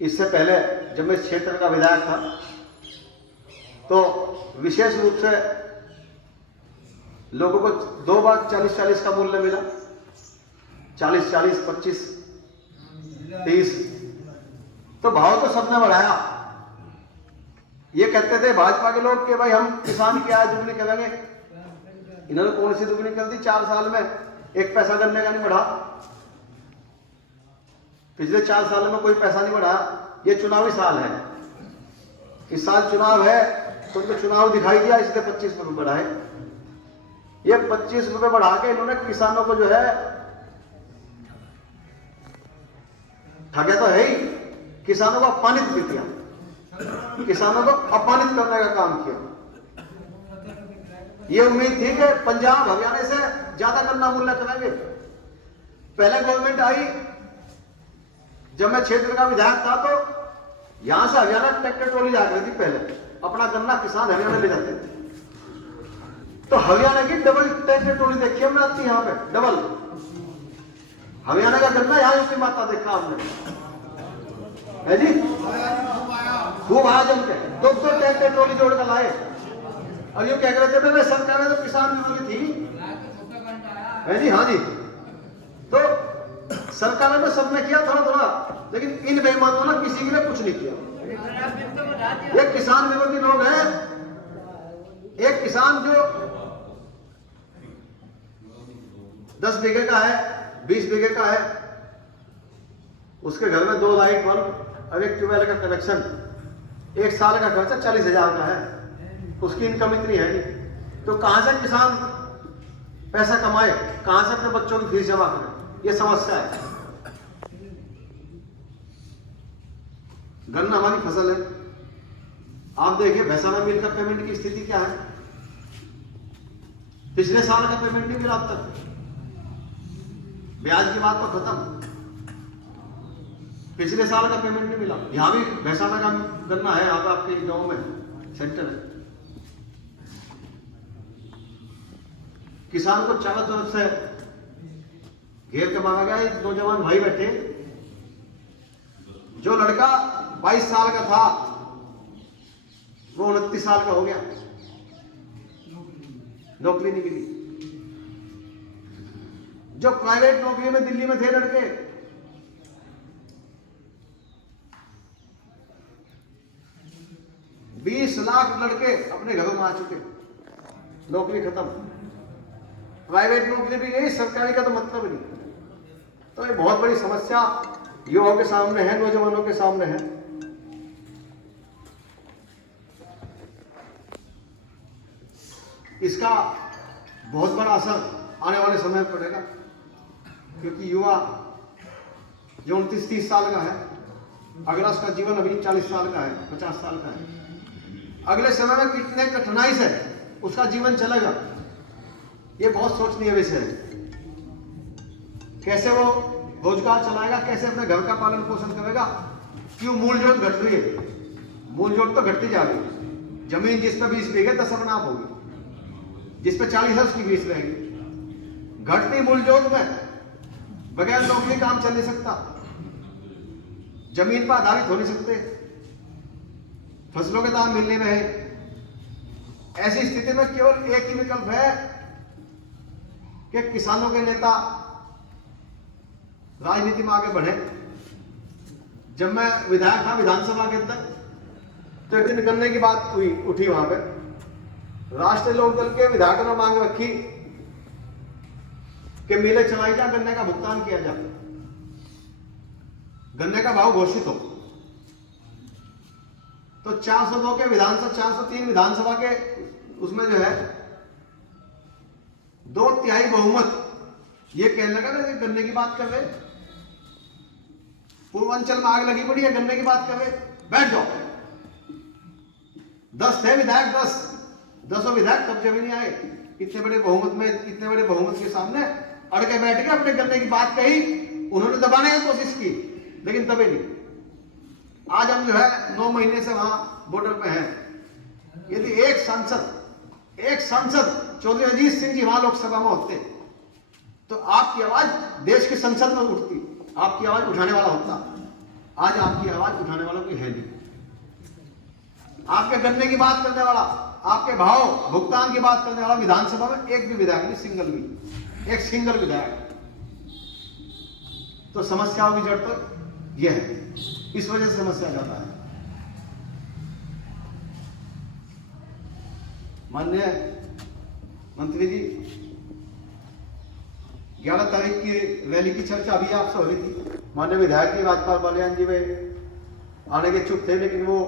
इससे पहले जब मैं इस क्षेत्र का विधायक था तो विशेष रूप से लोगों को 2 बार 40-40 का मूल्य मिला, 40-40, 25, 30, तो भाव तो सबने बढ़ाया। ये कहते थे भाजपा के लोग कि भाई हम किसान की आय दुगनी करेंगे, इन्होंने कौन सी दुगनी कर दी? 4 साल में 1 पैसा गन्ने का नहीं बढ़ा, पिछले 4 सालों में कोई पैसा नहीं बढ़ा। ये चुनावी साल है, इस साल चुनाव है तो उनको चुनाव दिखाई दिया, इसलिए 25 रुपए बढ़ाए। ये 25 रुपए बढ़ा के इन्होंने किसानों को जो है ठगे तो है ही, किसानों को अपमानित भी किया, किसानों को अपमानित करने का काम किया। ये उम्मीद थी कि पंजाब हरियाणा से ज्यादा गन्ना मूल्य करेंगे। पहले गवर्नमेंट आई, जब मैं क्षेत्र का विधायक था तो यहां से हरियाणा ट्रैक्टर ट्रॉली जा रही थी, पहले अपना गन्ना किसान हरियाणा ले जाते थे। तो हरियाणा की डबल ट्रैक्टर ट्रॉली देखी हमने आती, यहां पे डबल हरियाणा का गन्ना, यहां उसकी मात्रा देखा हमने, है जी, खूब आया जम के 2 ट्रैक्टर ट्रॉली जोड़ कर लाए। और ये कह रहे थे मैं सरकार में तो किसान विरोधी थी, है जी, हाँ जी। तो सरकार ने सबने किया थोड़ा थोड़ा, लेकिन इन बेईमानों ने किसी के लिए कुछ नहीं किया। ये किसान विरोधी लोग हैं। एक किसान जो 10 बीघे का है, 20 बीघे का है, उसके घर में 2 लाइट बल्ब और 1 ट्यूबवेल का कनेक्शन, 1 साल का खर्चा 40,000 का है, उसकी इनकम इतनी है नहीं, तो कहां से किसान पैसा कमाए, कहां से अपने बच्चों की फीस जमा करे? ये समस्या है। गन्ना हमारी फसल है, आप देखिए भैंसाना मिल का पेमेंट की स्थिति क्या है। पिछले साल का पेमेंट नहीं मिला अब तक, ब्याज की बात तो खत्म, पिछले साल का पेमेंट नहीं मिला। यहां भी भैंसाना का गन्ना है, यहां पर आपके गांव में सेंटर है। किसान को चारों तरफ से घेर के मांगा गया। एक नौजवान भाई बैठे, जो लड़का 22 साल का था वो 29 साल का हो गया, नौकरी नहीं मिली। जो प्राइवेट नौकरी में दिल्ली में थे लड़के, $20 लाख लड़के अपने घरों में आ चुके, नौकरी खत्म। प्राइवेट नौकरी भी गई, सरकारी का तो मतलब ही नहीं। तो ये बहुत बड़ी समस्या युवाओं के सामने है, नौजवानों के सामने है। इसका बहुत बड़ा असर आने वाले समय में पड़ेगा, क्योंकि युवा जो 29-30 साल का है, अगर उसका जीवन अभी 40 साल का है, 50 साल का है, अगले समय में कितने कठिनाई से उसका जीवन चलेगा, ये बहुत सोचनीय विषय है। कैसे वो रोजगार चलाएगा, कैसे अपने घर का पालन पोषण करेगा? क्यों मूल जोत घट रही है? मूल जोत तो घटती जा रही है। जमीन जिस पे 20 बीघे 10 अपनाप होगी, जिस पे 40 है उसकी 20 रहेगी। घटती मूल जोत में बगैर नौकरी काम चल नहीं सकता, जमीन पर आधारित हो नहीं सकते, फसलों के दाम मिलने में है। ऐसी स्थिति में केवल एक ही विकल्प है कि किसानों के नेता राजनीति में आगे बढ़े। जब मैं विधायक था विधानसभा के अंदर, तो एक दिन गन्ने की बात उठी वहां पे। राष्ट्रीय लोकदल के विधायकों ने मांग रखी कि मिलें चलाई जा, गन्ने का भुगतान किया जाए, गन्ने का भाव घोषित हो। तो 402 के विधानसभा, 403 विधानसभा के उसमें जो है 2/3 बहुमत ये कहने लगा कि गन्ने की बात कर रहे, पूर्वांचल में आग लगी पड़ी है, गन्ने की बात कर रहे, बैठ जाओ। 10 थे विधायक, 10 विधायक कब्जे में नहीं आए। इतने बड़े बहुमत में, इतने बड़े बहुमत के सामने अड़ के बैठ के अपने गन्ने की बात कही। उन्होंने दबाने की कोशिश की, लेकिन दबे नहीं। आज हम जो है 9 महीने से वहां बॉर्डर पे हैं। यदि एक सांसद चौधरी अजीत सिंह जी वहां लोकसभा में होते, तो आपकी आवाज देश की संसद में उठती, आपकी आवाज उठाने वाला होता। आज आपकी आवाज उठाने वाला कोई है नहीं। आपके गन्ने की बात करने वाला, आपके भाव भुगतान की बात करने वाला विधानसभा में एक भी विधायक नहीं, एक सिंगल विधायक। तो समस्याओं की जड़ तो यह है, इस वजह से समस्या ज्यादा है। माननीय मंत्री जी, 11 तारीख की रैली की चर्चा अभी आपसे हो रही थी। माननीय विधायक जी राजपाल बालियान जी वे आने के चुप थे, लेकिन वो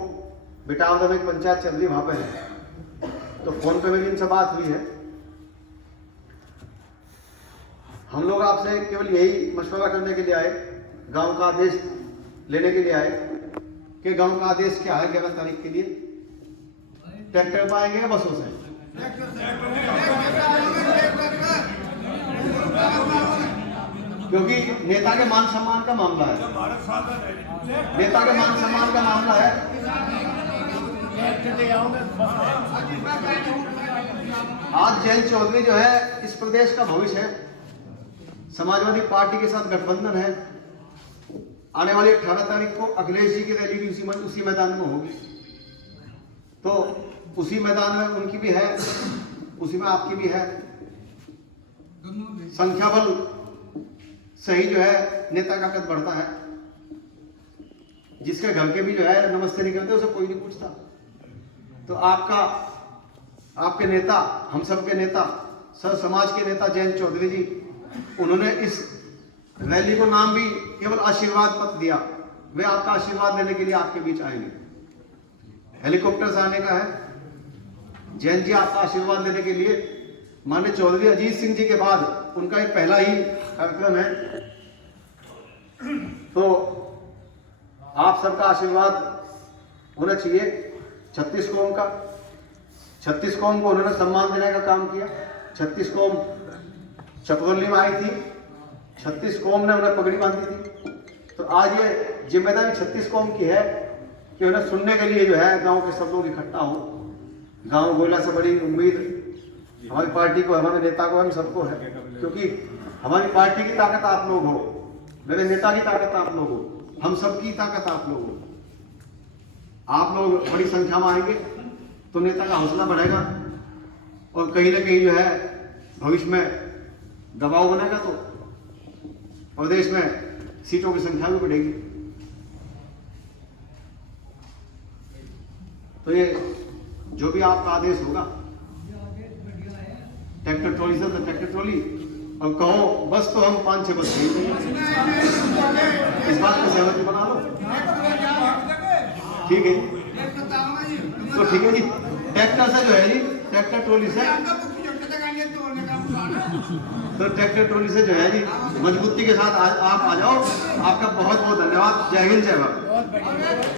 बिटावदा में एक पंचायत चल रही वहां पे है, तो फोन पे मेरी इनसे बात हुई है। हम लोग आपसे केवल यही मशवरा करने के लिए आए, गांव का आदेश लेने के लिए आए कि गांव का आदेश क्या है 11 तारीख के लिए। ट्रैक्टर पाएंगे या बसों से? क्योंकि नेता के मान सम्मान का मामला है, नेता के मान सम्मान का मामला है। आज जयंत चौधरी जो है इस प्रदेश का भविष्य है। समाजवादी पार्टी के साथ गठबंधन है। आने वाली 18 तारीख को अखिलेश जी की रैली भी उसी मैदान में होगी, तो उसी मैदान में उनकी भी है, उसी में आपकी भी है। संख्या बल सही जो है नेता का कद बढ़ता है। जिसके घर के भी जो है नमस्ते नहीं करते उसे कोई नहीं पूछता। तो आपके नेता, हम सबके नेता, सर समाज के नेता जयंत चौधरी जी, उन्होंने इस रैली को नाम भी केवल आशीर्वाद पत्र दिया। वे आपका आशीर्वाद लेने के लिए आपके बीच आएंगे। हेलीकॉप्टर से आने का है। जयंत जी आपका आशीर्वाद लेने के लिए माननीय चौधरी अजीत सिंह जी के बाद उनका एक पहला ही कार्यक्रम है, तो आप सबका आशीर्वाद होना चाहिए। 36 कौम का, 36 कौम को उन्होंने सम्मान देने का काम किया। 36 कौम चपरौली में आई थी, 36 कौम ने उन्हें पगड़ी बांधी थी। तो आज ये जिम्मेदारी 36 कौम की है कि उन्हें सुनने के लिए जो है गांव के सब लोग इकट्ठा हो। गांव गोला से बड़ी उम्मीद हमारी पार्टी को, हमारे नेता को, हम सबको है, क्योंकि हमारी पार्टी की ताकत आप लोग हो, मेरे नेता की ताकत आप लोग हो, हम सबकी ताकत आप लोग हो। आप लोग बड़ी संख्या में आएंगे तो नेता का हौसला बढ़ेगा और कहीं ना कहीं जो है भविष्य में दबाव बनेगा, तो प्रदेश में सीटों की संख्या भी बढ़ेगी। तो ये जो भी आपका आदेश होगा, ट्रैक्टर ट्रॉली से तो ट्रैक्टर ट्रॉली, और कहो बस तो हम 5-6 बस नहीं देंगे। इस बात को सहमति बना लो, ठीक है? तो ठीक है जी, ट्रैक्टर से जो है जी, ट्रैक्टर ट्रॉली से, तो ट्रैक्टर ट्रॉली से जो है जी मजबूती के साथ आप आ जाओ। आपका बहुत बहुत धन्यवाद। जय हिंद, जय भारत।